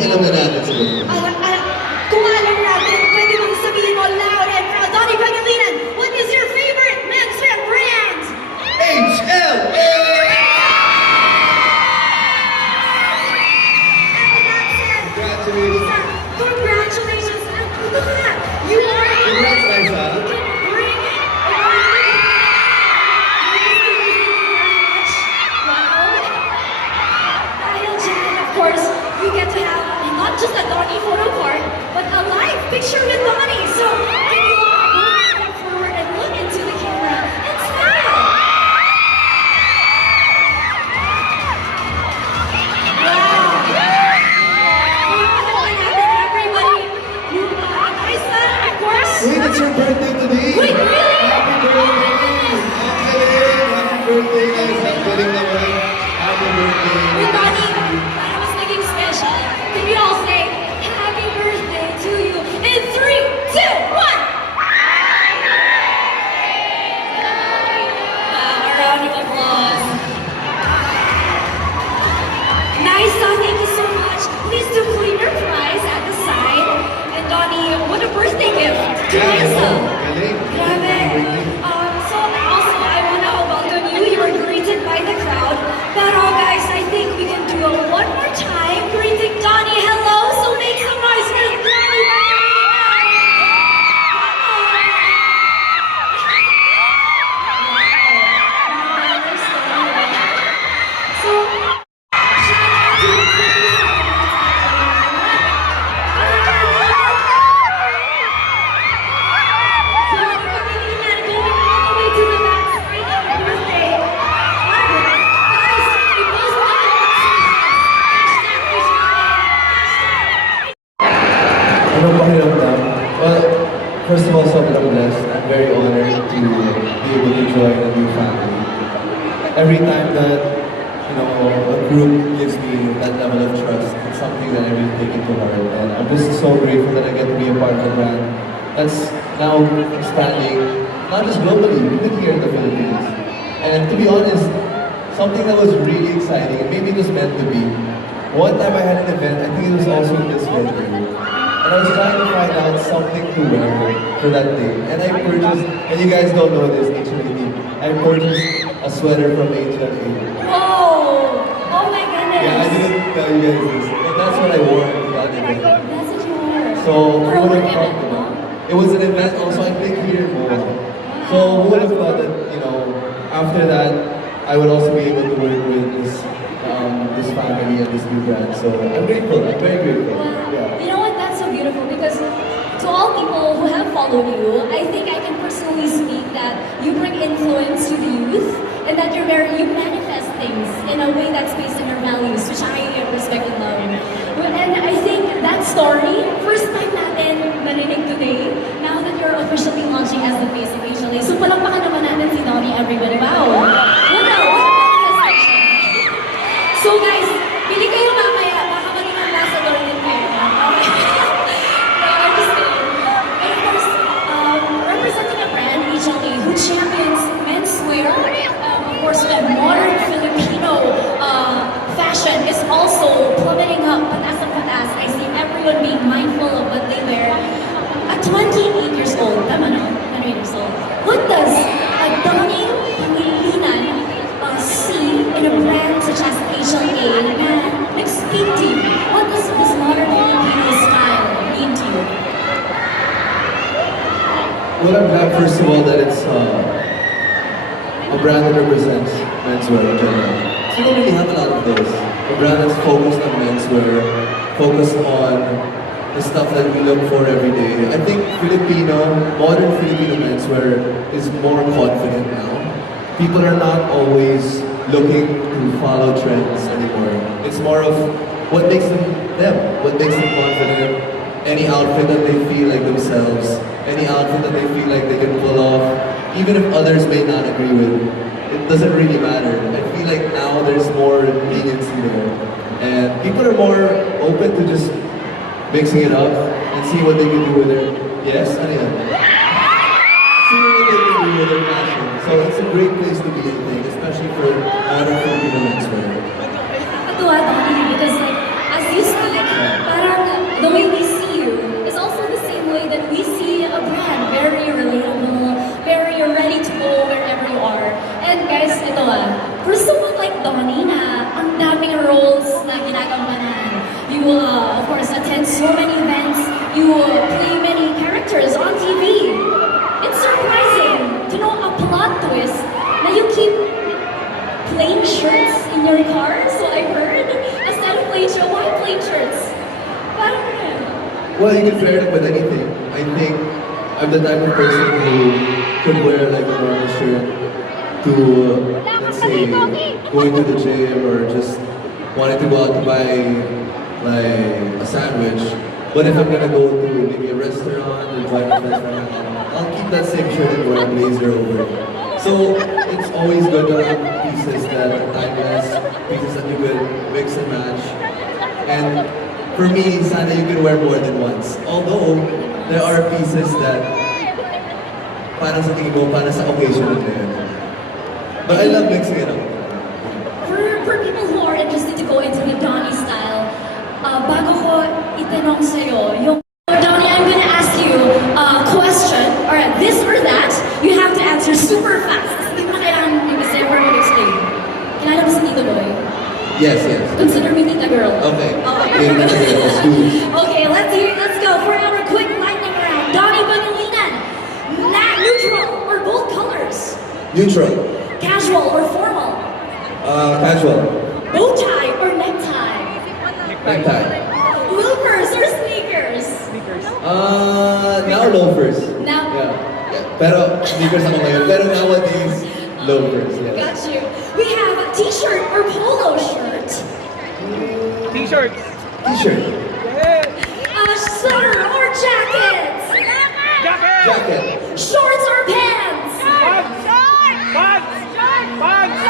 think alam na natin siguro. Kung alam natin, pwede mong sabihin mo loud and proud. Donnie Pangilinan, what is your favorite menswear brand? HLA! And that's it. Congratulations. Congratulations. Look at that. You are Congrats, Liza. You can bring it. Dahil dyan, of course, you get to have not just a Donnie photo card, but a live picture with Donnie. So, can you all move step forward and look into the camera and smile? Wait, it's your birthday today! Wait, really? Happy birthday! Happy birthday, guys! Happy birthday naman! Happy birthday! With Donnie, para mas naging special, can we all say, Happy birthday to you in 3, 2, 1! A round of applause. Nice, thank you so much. Please do clean your prize at the side. And Donnie, what a birthday gift to Liza. Galing! Grabe. So also, I want to welcome you. You were greeted by the crowd. Pero guys, I think we can do it one more time. Greeting Donnie. Hello. So make some noise for Donnie. So, Anong pakiramdam? Well, first of all, sobrang blessed. I'm very honored to be able to join a new family. Every time that, a group gives me that level of trust, it's something that I really take into heart. And I'm just so grateful that I get to be a part of a brand that's now expanding, not just globally, even here in the Philippines. And to be honest, something that was really exciting, and maybe it was meant to be. One time I had an event, I think it was also in this venue. And I was trying to find out something to wear for that day. And I purchased, and you guys don't know this, HLA, I purchased a sweater from HLA. oh, oh my goodness. Yeah, I didn't tell you guys this. But that's what I wore to that event. That's what you wore. So, For who a would work have thought event, no? It was an event also, I think, here in Moa. So, who would have thought that, after that, I would also be able to work with this family and this new brand. So, I'm grateful. I'm very grateful. Wow. Yeah. You know what? That's so beautiful because to all people who have followed you, I think I can personally speak that you bring influence to the youth and that you manifest things in a way that's based on your values, which I respect and love. And I think that story, first time natin narinig today, now that you're officially launching as the face of HLA. So palakpakan naman natin si Donnie, everybody. Wow! What a manifestation! So guys, pili kayo mamaya, baka maging ambassador din kayo. No, I'm just kidding. And of course, representing a brand, HLA, who champions menswear, of course, the modern Filipino fashion is also plummeting up patas ang patas. I see everyone being mindful of what they wear. At 28 years old, tama no? 28 years old. What does a Donnie Pangilinan see in a brand such as HLA na nag-speak to you? What does this modern Filipino style mean to you? Well, I'm glad, first of all, that it's a brand that represents menswear in general. So we don't really have a lot of those. A brand that's focused on menswear, focused on the stuff that we look for every day. I think modern Filipino menswear is more confident now. People are not always looking to follow trends anymore. It's more of what makes them, what makes them confident. Any outfit that they feel like themselves, any outfit that they feel like they can pull off, even if others may not agree with, it doesn't really matter. I feel like now there's more leniency there. And people are more open to just mixing it up and see what they can do with it. Yes, ano yan? See what they can do with their fashion. So it's a great place to be, I think, especially for modern Filipino menswear. Nakakatuwa, Donnie, because like, as you speak, Parang the way we see you is also the same way that we see a brand. Very relatable, very ready to go wherever you are. And guys, ito for someone like Donnie na ang daming roles na ginagampanan. You of course attend so many events, you play many characters on TV. It's surprising to know a plot twist that you keep plain shirts in your car, so I heard. Instead of plain shirt, why plain shirts? Parang Well, you can pair it with anything. I think I'm the type of person who could wear like a normal shirt to, let's say, going to the gym or just wanting to go out to buy like a sandwich. But if I'm gonna go to maybe a restaurant or join a restaurant, I'll keep that same shirt and wear a blazer over it. So it's always good to have pieces that are timeless, pieces that you could mix and match. And for me, sana you can wear more than once. Although, there are pieces that para sa tingin mo, para sa occasion na yun. But I love mixing it up. For people who are interested to go into the Donnie style, bago ko itanong sa'yo, yung Donnie, I'm gonna ask you a question, or this or that, you have to answer super fast. Hindi mo na kailangan i-say or explain. Kilala mo si Tito Boy? Yes, yes. Consider me Tita Girl. Okay. Okay. Let's do it. Okay, let's go for our quick lightning round. Donnie Bangulinan, neutral or bold colors? Neutral. Casual or formal? Casual. Bow tie or necktie? Necktie. Loafers or sneakers? Now loafers. Now- Yeah. Pero sneakers ako ngayon. Pero nowadays, loafers. Yes. Got you. We have a t-shirt or polo shirt. T-shirt. T-shirt. A sweater or jacket. Jacket. Jacket. Shorts or pants. Pants. Pants. Pants.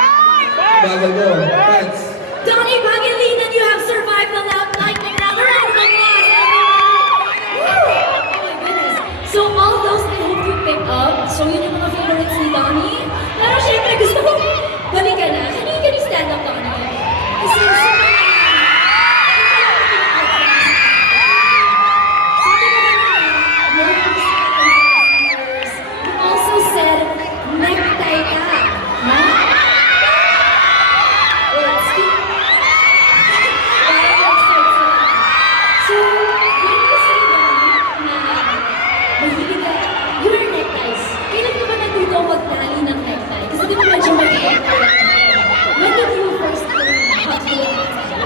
Bagal ko. Pants. Donnie Bangulinan, you have survived the loud lightning round. Round of applause, everyone. Woo! Oh my goodness. So all those I hope you pick up. So yun yung mga favorites ni Donnie. Pero syempre gusto ko balikan na. Can you stand up, Donnie? Kasi sabi mo you also said necktie ka. Huh? So, when you say na mahilig ka, you wear neckties. Kailan ka ba natuto magtali ng necktie? Kasi di ba medyo mag-iit? When did you first learn how to do necktie?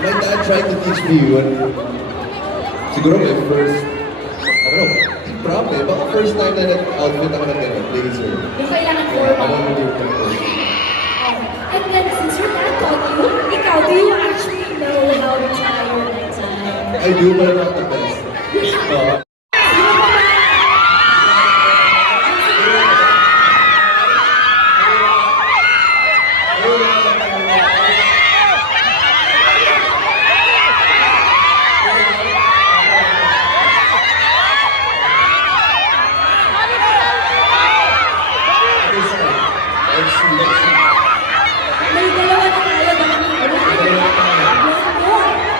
My dad tried to teach me when siguro my first, I don't know, prom eh. Baka first time na nag-outfit ako ng ganun, blazer. Yung kailangan I formal. don't really remember. And then, since your dad taught you, ikaw, do you actually know how to tie your necktie? I do, but I'm not the best. May dalawa na tayo, Donnie. One more.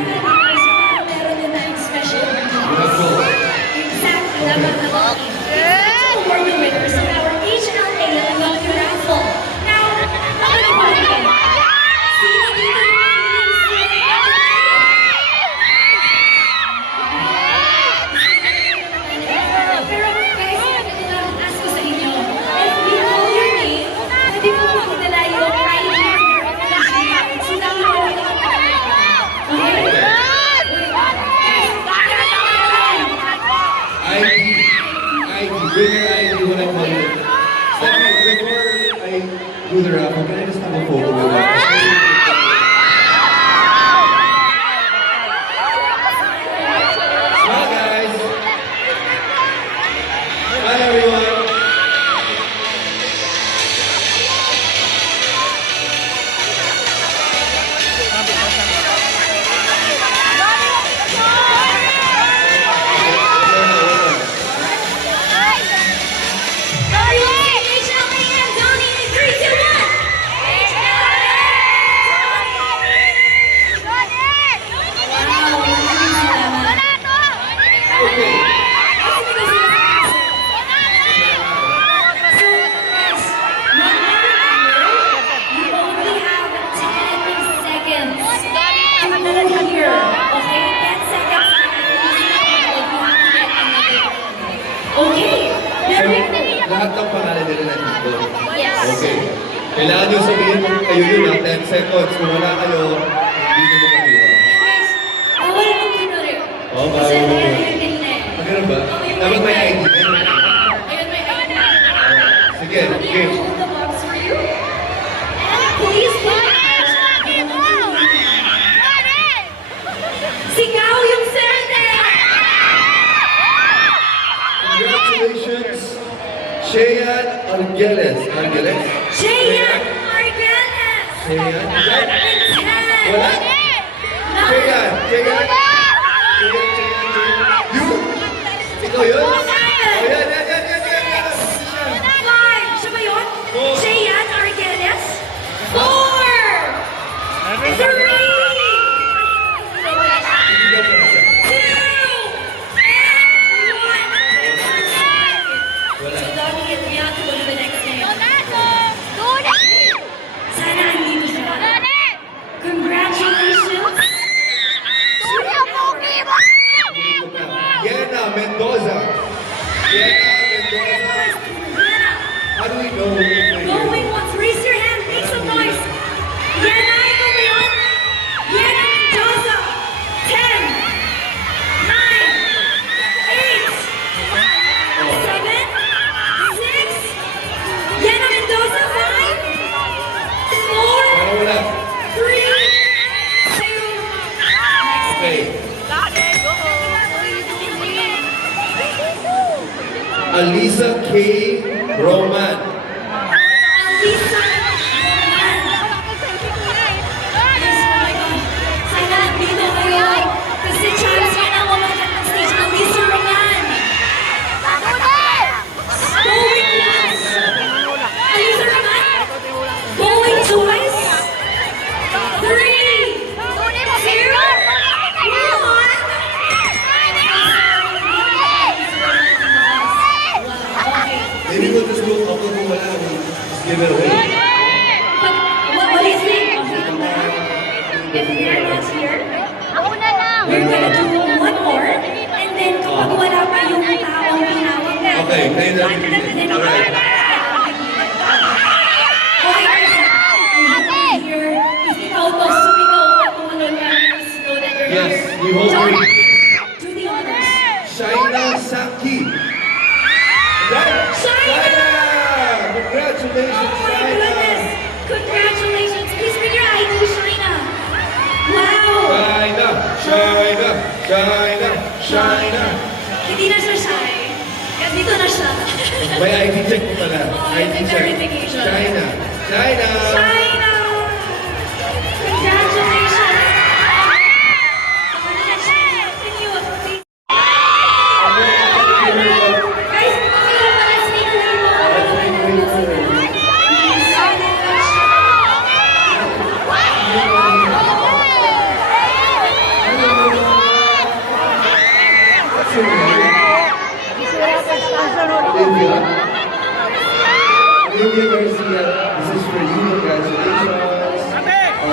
Meron din tayong special. Exactly, dapat na Donnie. It's for the winners of our HLA Lucky Raffle. Now, ano ba yun? Sino dito yung pero guys, ask ko sa inyo, if we call your name, pwede mo magdala yung ID so that we know that okay? Bring your ID when I call you. Stephanie, before I do the raffle, can I just have a photo with that? Smile, guys. Kailangan nyo sabihin kung kayo yun ha, 10 seconds. Kung wala kayo, hindi nyo makikita. Guys, bawal yung kunwari. Oo, bawal Kasi yung ayan kunwari. yung kanina eh. Ganun ba? Dapat may ID. Ayun, may ID. Sige, Let me game. hold the box for you. And please put Singaw yung serde! Congratulations, Cheyan Argeles. Argeles? Cheyan Argeles! Cheyan? Ten! Wala? Nine! Cheyan! Cheyan! You? Ikaw yun? Oh, yan. Five! Siya ba yun? Four. Cheyan Argeles? Four! Three! Wala. So, Dominic, we have to go to the next game. Sana andito siya. Congratulations! Yena Mendoza. Yena Mendoza. How do we know who we play here? Going once, raise your hand, make some noise. Yana, ito ba yun? Yana Mendoza. 10, 9, 8, 7, 6. Yana Mendoza, 5, 4, Wala. 3, 2. Okay. Alisa K. Roman. Alisa Roman. Yes, oh my God. Sana dito kayo. Kasi chance niya na umakyat ng stage. Alisa Roman. Going last. Alisa Roman. Going twice. 3, 2, 1. Maybe we'll just go up kung wala. We'll just give it away. But what do you think? If you're not here, we're gonna do one more, and then kapag wala pa yung taong tinawag na. Okay, kayo na bibigyan. Alright. Okay, guys. I'm here. If ikaw to, sumigaw ka kung ano yung parents know that you're Yes, here. we hope John, we- do the honors. Shaina Saki. Right? Shaina! Congratulations, Oh my Shaina! goodness! Congratulations! Please bring your ID, Shaina. Wow! Shaina! Shaina! Shaina! Shaina! Hindi na siya shy. Kasi dito na siya. May ID check mo pala. Oh, ID may check. verification. Shaina! Shaina! Shaina! Congratulations! Thank you. Guys, let's make a little Olivia. Olivia Garcia, this is for you. Congratulations.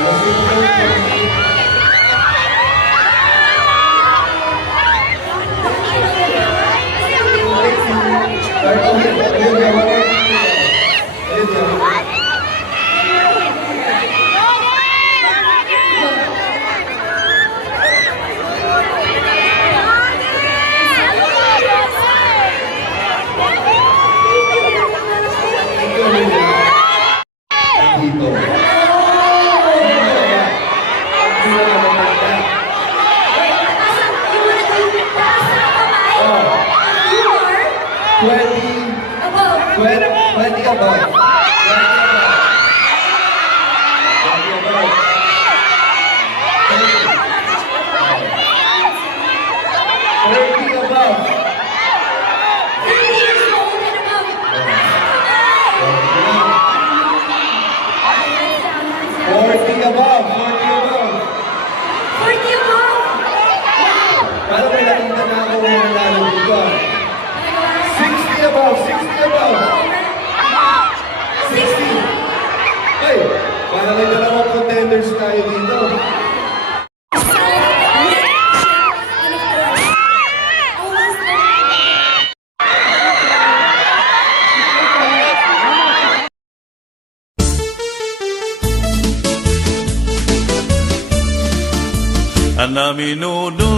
Dito. Pwede ka ba? Pwede ka ba? 30 years old and above. Forty above, 40 above. 40 above. Parang may nakita na ako ng nanalo dito. 60 above, 60 above. 60. Ay, parang may dalawang contenders tayo dito. Anaminudo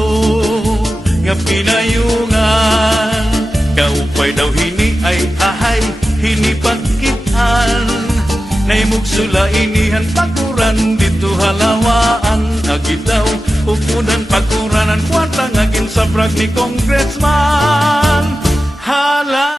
nga pinayungan, kaupay daw hini ay ahay hinipagkitan. Naimugsula inihan pakuran dito halawaan, agitaw upunan pakuranan kwanta ngagin sa brag ni Congressman. Hala